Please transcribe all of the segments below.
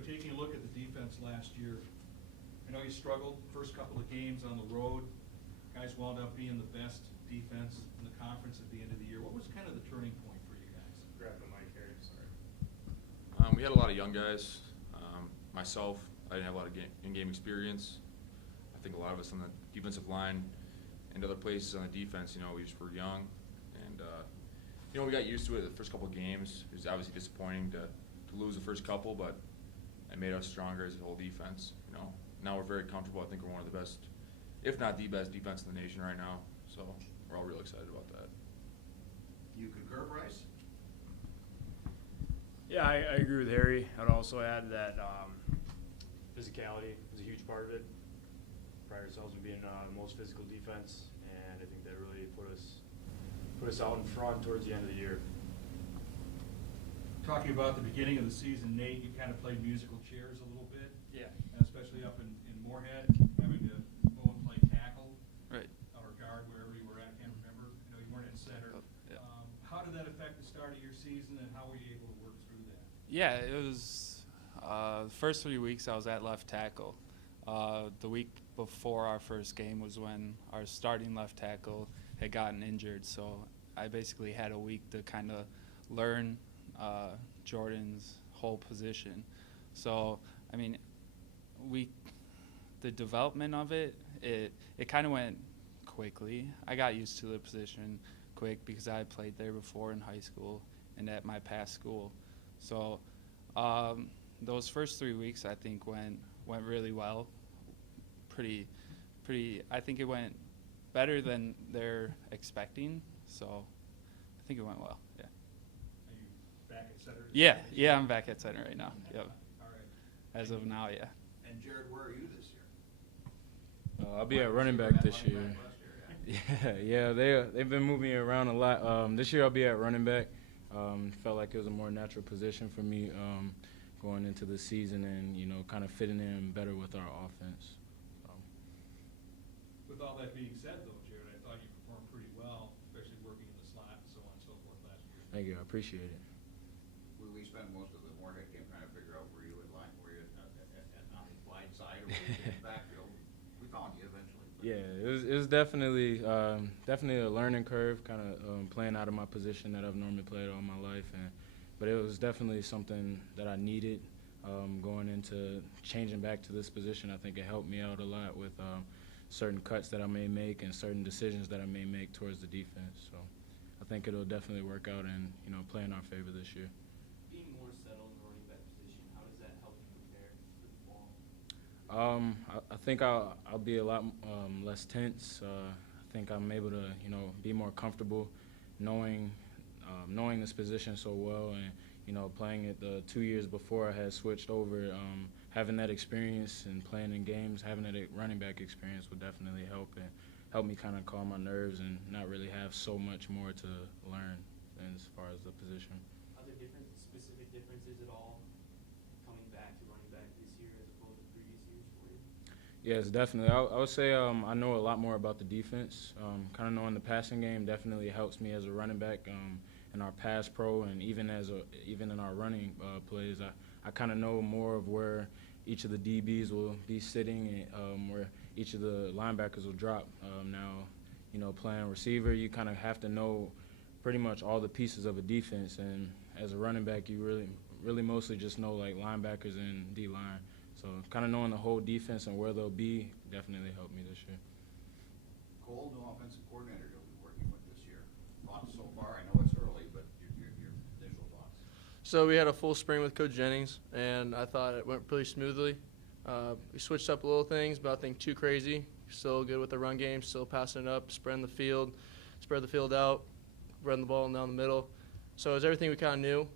Jerry, taking a look at the defense last year, I know you struggled first couple of games on the road. Guys wound up being the best defense in the conference at the end of the year. What was kind of the turning point for you guys? Grab the mic, Harry. Sorry. We had a lot of young guys. Myself, I didn't have a lot of in-game experience. I think a lot of us on the defensive line and other places on the defense, we just were young. And, we got used to it the first couple of games. It was obviously disappointing to lose the first couple, but it made us stronger as a whole defense. Now we're very comfortable. I think we're one of the best, if not the best defense in the nation right now. So we're all real excited about that. You concur, Bryce? Yeah, I agree with Harry. I'd also add that physicality is a huge part of it. Pride ourselves on being the most physical defense, and I think that really put us out in front towards the end of the year. Talking about the beginning of the season, Nate, you kind of played musical chairs a little bit. Yeah. Especially up in Moorhead, having to go and play tackle. Right. Or guard, wherever you were at, I can't remember. I know you weren't at center. Oh, yeah. How did that affect the start of your season, and how were you able to work through that? Yeah, it was the first 3 weeks I was at left tackle. The week before our first game was when our starting left tackle had gotten injured, so I basically had a week to kind of learn Jordan's whole position. So, I mean, the development of it kind of went quickly. I got used to the position quick because I had played there before in high school and at my past school. So those first 3 weeks I think went really well. I think it went better than they're expecting. So I think it went well. Yeah. Are you back at center? Yeah, I'm back at center right now. Yep. All right. As of now, yeah. And Jarrod, where are you this year? I'll be at running back this year. Yeah, they've been moving me around a lot. This year I'll be at running back. Felt like it was a more natural position for me going into the season and, kind of fitting in better with our offense. With all that being said, though, Jarrod, I thought you performed pretty well, especially working in the slot and so on and so forth last year. Thank you. I appreciate it. We spent most of the Warhawk game trying to figure out where you at line, were you on the wide side or were you in the backfield? We found you eventually. Yeah, it was definitely a learning curve, kind of playing out of my position that I've normally played all my life, but it was definitely something that I needed going into changing back to this position. I think it helped me out a lot with certain cuts that I may make and certain decisions that I may make towards the defense. So I think it'll definitely work out and play in our favor this year. Being more settled in the running back position, how does that help you prepare for the fall? I think I'll be a lot less tense. I think I'm able to, be more comfortable knowing this position so well and, playing it the 2 years before I had switched over. Having that experience and playing in games, having that running back experience would definitely help me kind of calm my nerves and not really have so much more to learn as far as the position. Are there specific differences at all coming back to running back this year as opposed to previous years for you? Yes, definitely. I would say I know a lot more about the defense. Kind of knowing the passing game definitely helps me as a running back in our pass pro and even in our running plays. I kind of know more of where each of the DBs will be sitting and where each of the linebackers will drop. Now, playing receiver, you kind of have to know pretty much all the pieces of a defense. And as a running back, you really mostly just know, like, linebackers and D-line. So kind of knowing the whole defense and where they'll be definitely helped me this year. Cole, new offensive coordinator you'll be working with this year. Thoughts so far? I know it's early, but your initial thoughts. So we had a full spring with Coach Jennings, and I thought it went pretty smoothly. We switched up a little things, but nothing too crazy. Still good with the run game, still passing it up, spread the field out, running the ball down the middle. So it's everything we kind of knew.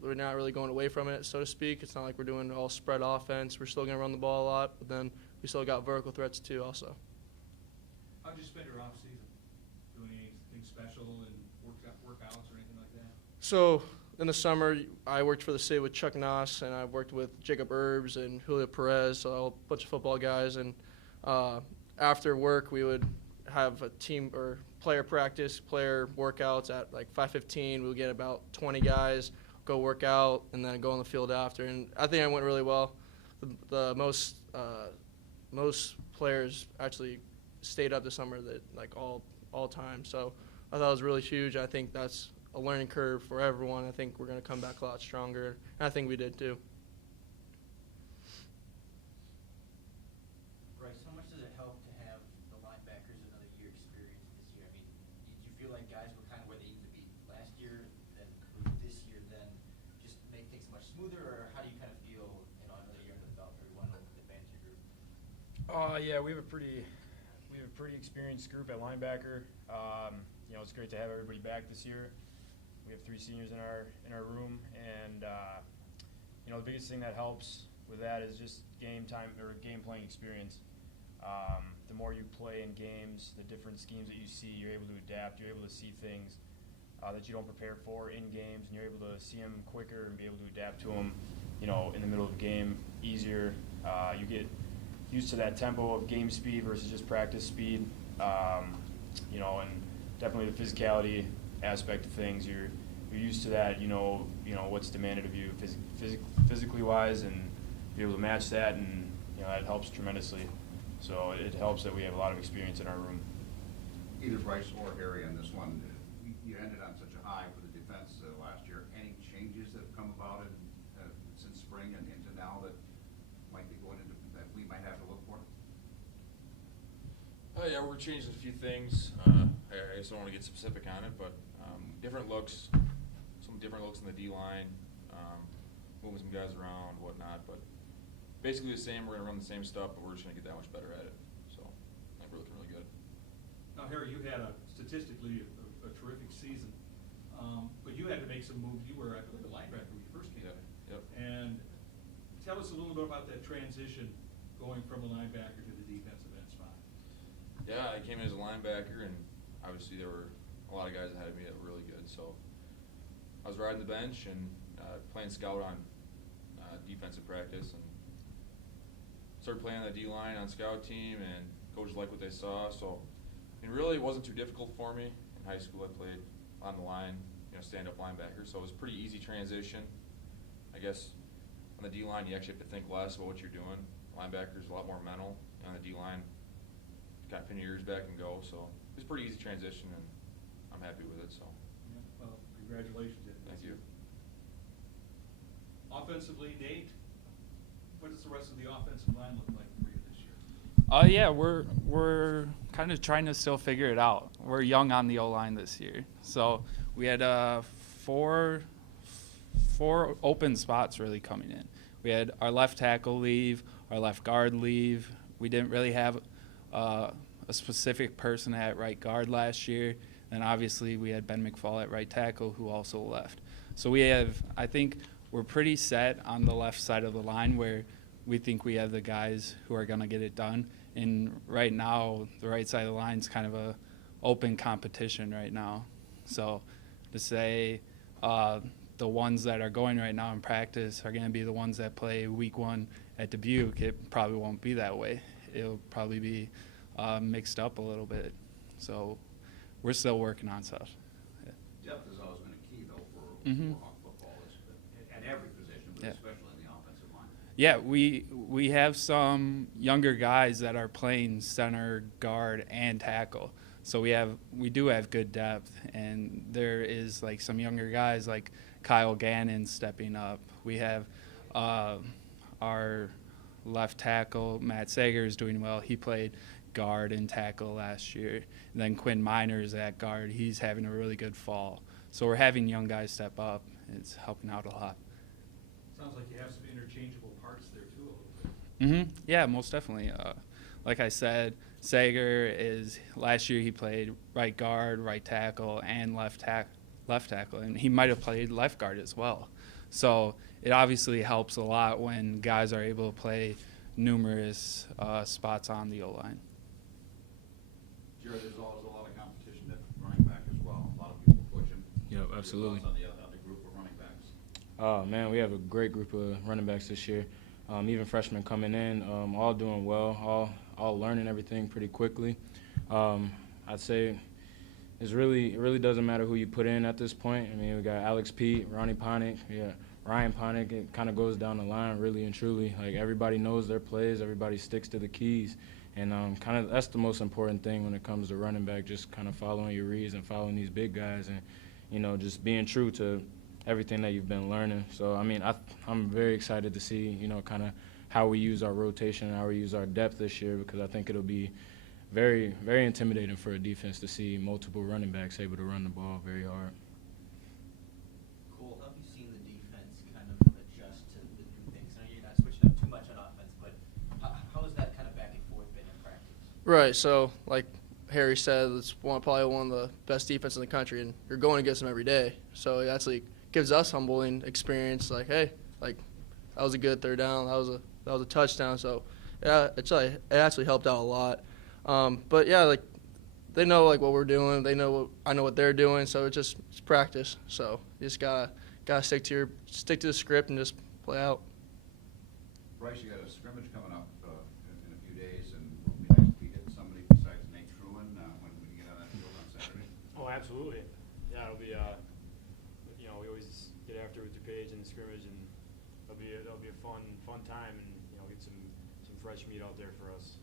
We're not really going away from it, so to speak. It's not like we're doing all spread offense. We're still going to run the ball a lot, but then we still got vertical threats too also. How'd you spend your off-season? Doing anything special and workouts or anything like that? So in the summer, I worked for the city with Chuck Noss, and I worked with Jacob Herbs and Julio Perez, so a bunch of football guys. And after work, we would have a team or player practice, player workouts at like 5:15. We would get about 20 guys, go work out, and then go on the field after. And I think I went really well. The most players actually stayed up this summer that like all time. So I thought it was really huge. I think that's a learning curve for everyone. I think we're going to come back a lot stronger, and I think we did too. Bryce, how much does it help to have the linebackers another year experience this year? I mean, did you feel like guys were kind of where they needed to be last year, then this year, then just make things much smoother, or how do you kind of feel, another year in the belt for everyone with the advance your group? Yeah, we have a pretty experienced group at linebacker. It's great to have everybody back this year. We have 3 seniors in our room, and the biggest thing that helps with that is just game time or game playing experience. The more you play in games, the different schemes that you see, you're able to adapt. You're able to see things that you don't prepare for in games, and you're able to see them quicker and be able to adapt to them. In the middle of a game, easier. You get used to that tempo of game speed versus just practice speed. And definitely the physicality aspect of things. You're used to that. What's demanded of you physically wise, and be able to match that, and that helps tremendously. So it helps that we have a lot of experience in our room. Either Bryce or Harry on this one, you ended on such a high for the defense last year. Any changes that have come about it since spring and into now that might be going into that we might have to look for? Yeah, we're changing a few things. I just don't want to get specific on it, but different looks, some different looks in the D-line, moving some guys around, whatnot, but basically the same. We're going to run the same stuff, but we're just going to get that much better at it. So I think we're looking really good. Now, Harry, you had statistically a terrific season, but you had to make some moves. You were, I believe, a linebacker when you first came in. Yep. And tell us a little bit about that transition going from a linebacker to the defensive end spot. Yeah, I came in as a linebacker, and obviously there were a lot of guys ahead of me that were really good. So I was riding the bench and playing scout on defensive practice, and started playing on the D-line on scout team, and coaches liked what they saw. So it really wasn't too difficult for me. In high school, I played on the line, stand-up linebacker, so it was a pretty easy transition. I guess on the D-line, you actually have to think less about what you're doing. Linebacker's a lot more mental. On the D-line, kind of pin your ears back and go. So it was a pretty easy transition, and I'm happy with it. So. Yeah, well, congratulations. Thank you. Offensively, Nate, what does the rest of the offensive line look like for you this year? Yeah, we're kind of trying to still figure it out. We're young on the O-line this year, so we had four open spots really coming in. We had our left tackle leave, our left guard leave. We didn't really have a specific person at right guard last year, and obviously we had Ben McFall at right tackle, who also left. So I think we're pretty set on the left side of the line, where we think we have the guys who are going to get it done. And right now, the right side of the line is kind of a open competition right now. So to say the ones that are going right now in practice are going to be the ones that play week 1 at Dubuque, it probably won't be that way. It'll probably be mixed up a little bit. So we're still working on stuff. Yeah. Depth has always been a key, though, for Warhawk football, at every position, but Yeah. especially in the offensive line. Yeah, we have some younger guys that are playing center, guard, and tackle. So we do have good depth, and there is like some younger guys like Kyle Gannon stepping up. We have our left tackle Matt Sager is doing well. He played guard and tackle last year. And then Quinn Miners at guard. He's having a really good fall. So we're having young guys step up. It's helping out a lot. Sounds like you have some interchangeable parts there too a little bit. Yeah, most definitely. Like I said, Sager last year he played right guard, right tackle, and left tackle, and he might have played left guard as well. So it obviously helps a lot when guys are able to play numerous spots on the O-line. Jarrod, there's always a lot of competition at running back as well. A lot of people pushing. Yep, absolutely. On the group of running backs. Oh, man, we have a great group of running backs this year. Even freshmen coming in, all doing well, all learning everything pretty quickly. I'd say it really doesn't matter who you put in at this point. I mean, we got Alex Pete, Ronnie Ponick, Ryan Ponick. It kind of goes down the line, really and truly. Like, everybody knows their plays, everybody sticks to the keys, and kind of that's the most important thing when it comes to running back. Just kind of following your reads and following these big guys, and just being true to everything that you've been learning. So I mean, I'm very excited to see kind of how we use our rotation and how we use our depth this year, because I think it'll be very, very intimidating for a defense to see multiple running backs able to run the ball very hard. Cole, how have you seen the defense kind of adjust to the new things? I know you're not switching up too much on offense, but how has that kind of back and forth been in practice? Right. So, like Harry said, it's probably one of the best defenses in the country, and you're going against them every day. So it actually gives us humbling experience. Like, hey, like that was a good third down. That was a touchdown. So yeah, it actually helped out a lot. But yeah, like they know like what we're doing. They know I know what they're doing. So it's practice. So you just gotta stick to the script and just play out. Bryce, you got a scrimmage coming up in a few days, and it would be nice if we hit somebody besides Nate Trewyn when you get on that field on Saturday. Oh, absolutely. Yeah, it'll be we always get after with DuPage in the scrimmage, and that'll be a fun time, and get some fresh meat out there for us.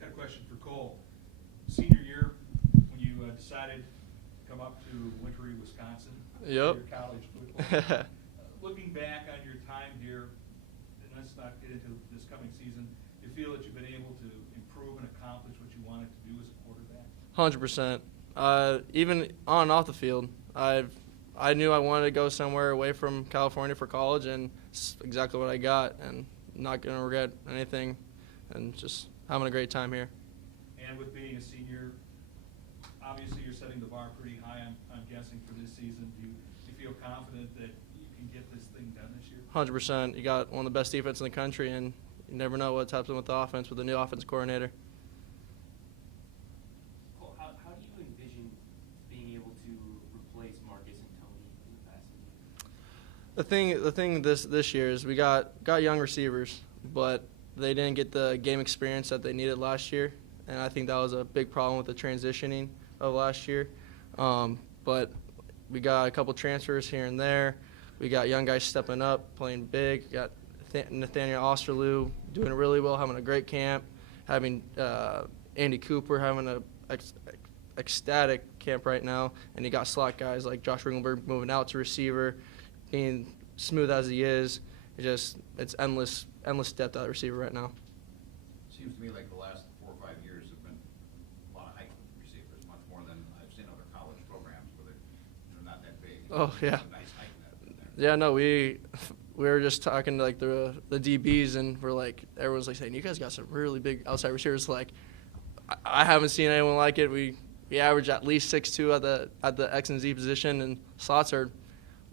Got a question for Cole. Senior year, when you decided to come up to wintry Wisconsin, Yep. your college football. Looking back on your time here, and let's not get into this coming season, do you feel that you've been able to improve and accomplish what you wanted to do as a quarterback? 100%. Even on and off the field, I knew I wanted to go somewhere away from California for college, and it's exactly what I got, and not going to regret anything, and just having a great time here. And with being a senior, obviously you're setting the bar pretty high, I'm guessing, for this season. Do you feel confident that you can get this thing done this year? 100%. You got one of the best defense in the country, and you never know what's happening with the offense with the new offense coordinator. Cole, how do you envision being able to replace Marcus and Tony in the passing game? The thing this year is we got young receivers, but they didn't get the game experience that they needed last year, and I think that was a big problem with the transitioning of last year. But we got a couple transfers here and there. We got young guys stepping up, playing big. Got Nathaniel Osterloo doing really well, having a great camp. Having Andy Cooper having a ecstatic camp right now, and you got slot guys like Josh Ringelberg moving out to receiver, being smooth as he is. It's endless depth at receiver right now. Seems to me like the last 4 or 5 years have been a lot of height with receivers, much more than I've seen other college programs where they're not that big. Oh, yeah. There's a nice height in there. Yeah, no, we were just talking to like the DBs, and we're like, everyone's like saying, you guys got some really big outside receivers. Like, I haven't seen anyone like it. We average at least 6'2" at the X and Z position, and slots are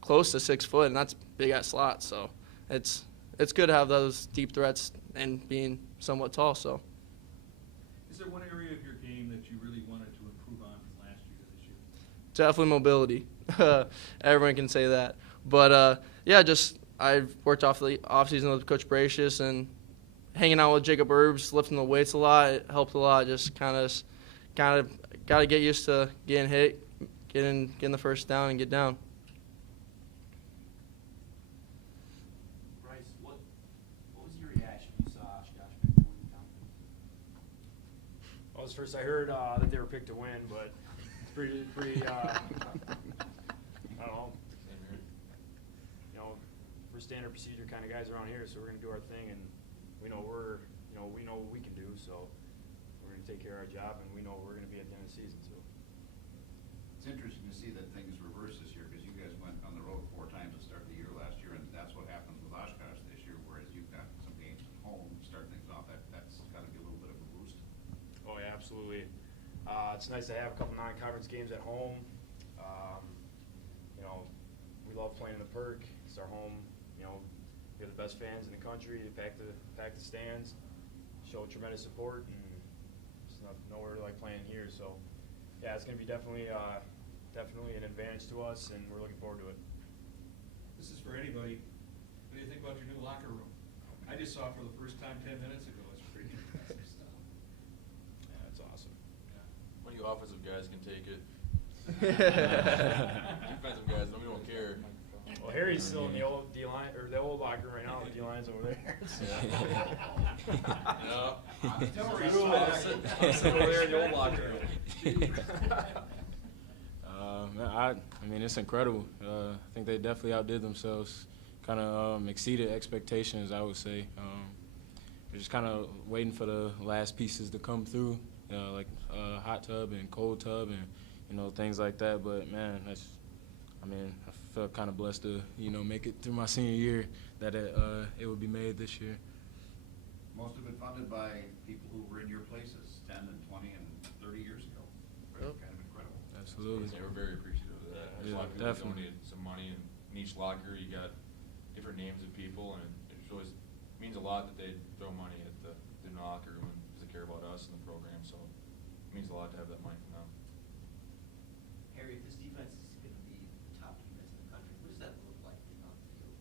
close to 6 foot, and that's big at slots. So it's good to have those deep threats and being somewhat tall. So Is there one area of your game that you really wanted to improve on from last year to this year? definitely mobility. Everyone can say that. But yeah, I've worked off the offseason with Coach Bracious, and hanging out with Jacob Herbs, lifting the weights a lot. It helped a lot. Just kind of got to get used to getting hit, getting the first down, and get down. Bryce, what was your reaction when you saw Josh pick to win the conference? Well, first I heard that they were picked to win, but it's pretty I don't know. We're standard procedure kind of guys around here, so we're going to do our thing, and we know what we can do, so we're going to take care of our job, and we know we're going to be at the end of the season. So It's interesting to see that things reverse this year, because you guys went on the road 4 times to start the year last year, and that's what happens with Oshkosh this year, whereas you've got some games at home to start things off. That's got to be a little bit of a boost. Oh yeah, absolutely. It's nice to have a couple non-conference games at home. We love playing in the Perk. It's our home. We have the best fans in the country. They pack the stands, show tremendous support, and it's nowhere like playing here. So yeah, it's going to be definitely an advantage to us, and we're looking forward to it. This is for anybody. What do you think about your new locker room? I just saw it for the first time 10 minutes ago. It's pretty impressive stuff. Yeah, it's awesome. Yeah. When you the offensive guys can take it. Defensive guys, we don't care. Well, Harry's still in the old D line or the old locker right now. The D line's over there. I'm sitting over there in the old locker room. I mean, it's incredible. I think they definitely outdid themselves, kind of exceeded expectations, I would say. We're just kind of waiting for the last pieces to come through, like hot tub and cold tub and, things like that. But, man, I felt kind of blessed to, make it through my senior year that it would be made this year. Most of it funded by people who were in your places 10 and 20 and 30 years ago. Yep. Kind of incredible. Absolutely. Yeah, we're very appreciative of that. There's a lot of people that definitely. donated some money, and in each locker you got different names of people, and it always means a lot that they throw money at the locker room because they care about us and the program. So it means a lot to have that money from them. Harry, if this defense is going to be the top defense in the country, what does that look like on the field?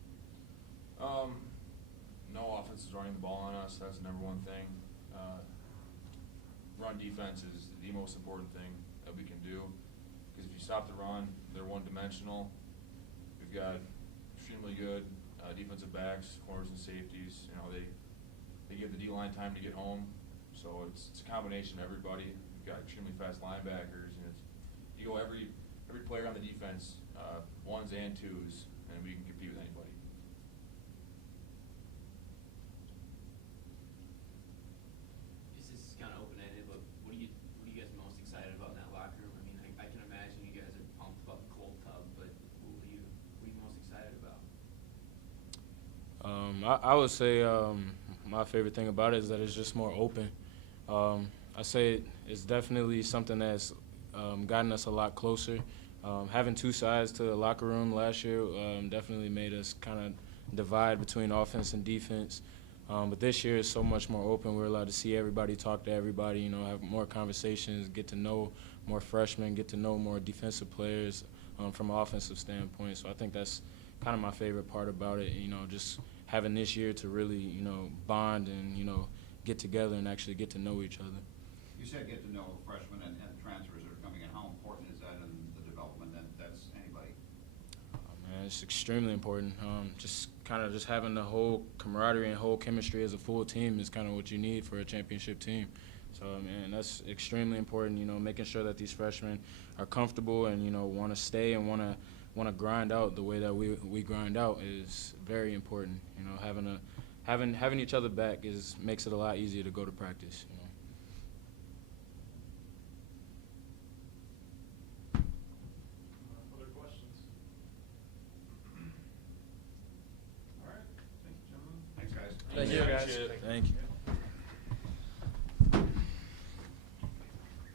No offense is running the ball on us. That's the number one thing. Run defense is the most important thing that we can do. Because if you stop the run, they're one-dimensional. We've got extremely good defensive backs, corners, and safeties. They give the D-line time to get home. So it's a combination of everybody. We've got extremely fast linebackers, and you go every player on the defense, ones and twos, and we can compete with anybody. This is kind of open-ended, but what are you guys most excited about in that locker room? I mean, I can imagine you guys are pumped about the cold tub, but what are you most excited about? I would say my favorite thing about it is that it's just more open. I say it's definitely something that's gotten us a lot closer. Having two sides to the locker room last year definitely made us kind of divide between offense and defense. But this year is so much more open. We're allowed to see everybody, talk to everybody, have more conversations, get to know more freshmen, get to know more defensive players from an offensive standpoint. So I think that's kind of my favorite part about it, just having this year to really, bond and, get together and actually get to know each other. You said get to know freshmen and transfers that are coming in. How important is that in the development? That's anybody. Man, it's extremely important. Just having the whole camaraderie and whole chemistry as a full team is kind of what you need for a championship team. So, man, that's extremely important, making sure that these freshmen are comfortable and, want to stay and want to grind out the way that we grind out is very important. Having each other back makes it a lot easier to go to practice. Other questions? All right. Thank you, gentlemen. Thanks, guys. Thank you, guys. Thank you.